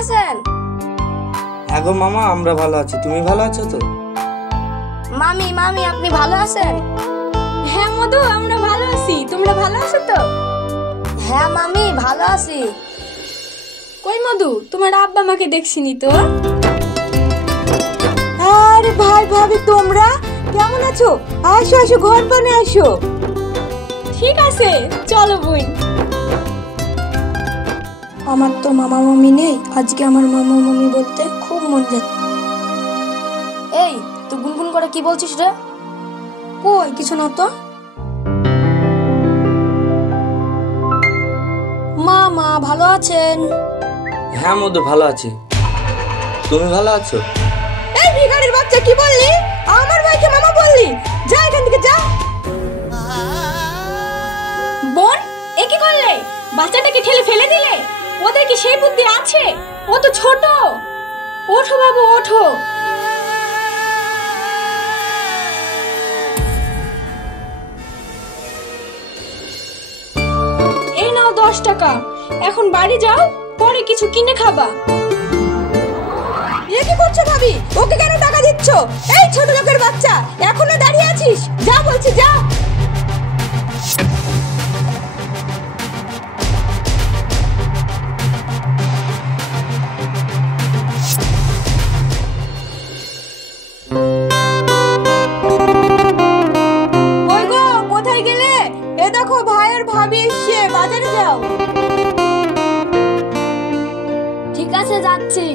আছেন? হ্যাঁ গো মামা, আমরা ভালো আছি। তুমি ভালো আছো তো? মামি মামি আপনি ভালো আছেন? হ্যাঁ মধু, আমরা ভালো আছি। তোমরা ভালো আছো তো? হ্যাঁ মামি ভালো আছি। কই মধু, তোমার আব্বা আমাকে দেখছিনি তো? আরে ভাই ভাবি, তোমরা কেমন আছো? আসো আসো, ঘর পানে আসো। ঠিক আছে, চলো বোন। আমার তো মামা মামি নেই, আজকে আমার মামা মামি বলতে খুব মন যাচ্ছে। এই তুই গুনগুন করে কি বলছিস রে? কই কিছু না তো। মামা ভালো আছেন? হ্যাঁ মধু, ভালো আছি। তুমি ভালো আছো? এই ভিখারির বাচ্চা, কি বললি? আমার ভাইকে মামা বললি? যা এখান থেকে যা। বোন, এ কি করলে? বাচ্চাটাকে ঠেলে ফেলে দিলে? ওদের কি সেই বুদ্ধি আছে? ও তো ছোট। ওঠো বাবু, ওঠো। এই নাও 10 টাকা। এখন বাড়ি যাও, পরে কিছু কিনে খাবা। এ কি করছো ভাবি? ওকে কেন টাকা দিচ্ছ? এই ছোট লোকের বাচ্চা, এখনো দাঁড়িয়ে আছিস? যা বলছি যা। ওই গো, কোথায় গেলে? এ দেখো ভাই আর ভাবি এসে, বাজারে যাও। ঠিক আছে যাচ্ছি।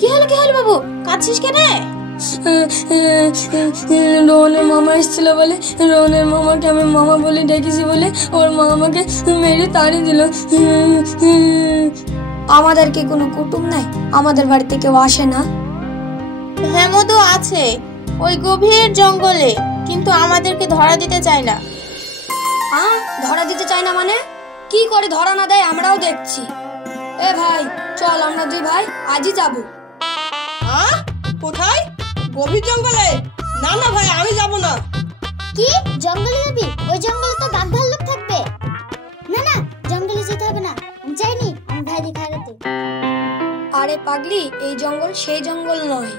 কি হলো বাবু, কাঁদছিস কেন? রোহনের মামা এসেছিল বলে, রোহনের মামাকে আমি মামা বলে ডেকেছি বলে ওর মা আমাকে মেরে তাড়িয়ে দিল। আমাদের কি কোনো কুটুম নাই? আমাদের বাড়িতে কেউ আসে না? হ্যাঁ মধু, আছে, ওই গভীর জঙ্গলে, কিন্তু আমাদেরকে ধরা দিতে চায় না। ধরা দিতে চায় না মানে? কি করে ধরা না দেয় আমরাও দেখছি। এ ভাই চল, আমরা দুই ভাই আজই যাবো। কোথায়? গভীর জঙ্গলে? না না ভাই, আমি যাব না। কি জঙ্গলে যাবি? ওই জঙ্গলে তো বাঘ ভাল্লুক থাকবে। না না, জঙ্গলে যেতে হবে না, আমি যাইনি, আমি ভাই দেখা রাতে। আরে পাগলি, এই জঙ্গল সেই জঙ্গল নয়।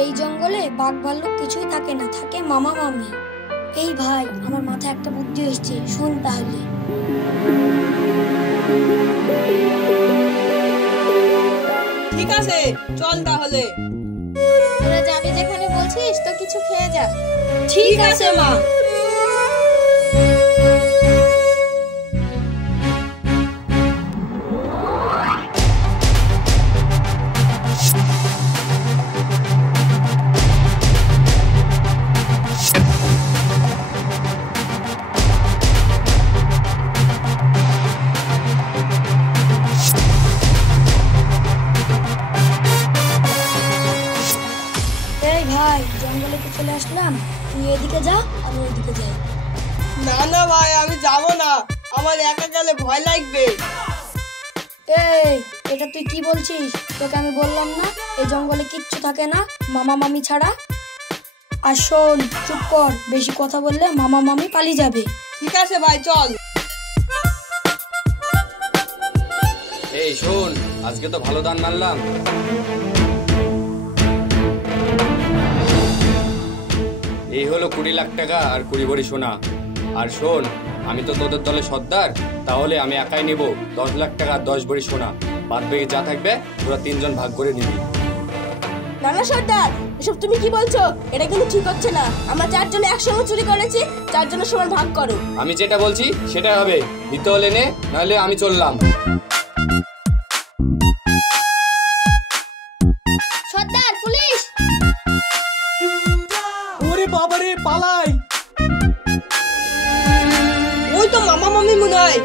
এই জঙ্গলে বাঘ ভাল্লুক কিছুই থাকে না, থাকে মামা মামি। এই ভাই, আমার মাথায় একটা বুদ্ধি এসেছে, শোন তাহলে। ঠিক আছে, চল তাহলে। তোরা যাবি যেখানে বলছিস, তো কিছু খেয়ে যা। ঠিক আছে মা। এই ভাই, জঙ্গলে তো চলে আসলাম, তুই এদিকে যা, আমি ওইদিকে যাই। না না ভাই, আমি যাব না, আমার একা গেলে ভয় লাগবে। এই, এটা তুই কি বলছিস? তোকে আমি বললাম না এই জঙ্গলে কিচ্ছু থাকে না মামা মামি ছাড়া? আর শোন, চুপ কর, বেশি কথা বললে মামা মামি পালিয়ে যাবে। ঠিক আছে ভাই, চল। এই শোন, আজকে তো ভালো দান মারলাম। এই হলো 20 লাখ টাকা আর 20 ভরি সোনা। আর শোন, আমি তো তোদের দলে সর্দার, তাহলে আমি একাই নেব 10 লাখ টাকা আর 10 ভরি সোনা। বাদ বাকি যা থাকবে তোরা 3 জন ভাগ করে নিবি। নানা সর্দার, এসব তুমি কি বলছো? এটা কিন্তু ঠিক হচ্ছে না। আমরা 4 জনে একসঙ্গে চুরি করেছি, 4 জনের সমান ভাগ করো। আমি যেটা বলছি সেটাই হবে। নিতে হলে নে, নাহলে আমি চললাম। সর্দার, পুলিশ! ওরে বাবারে, পালাই! ওই তো মামা মামি মনে হয়।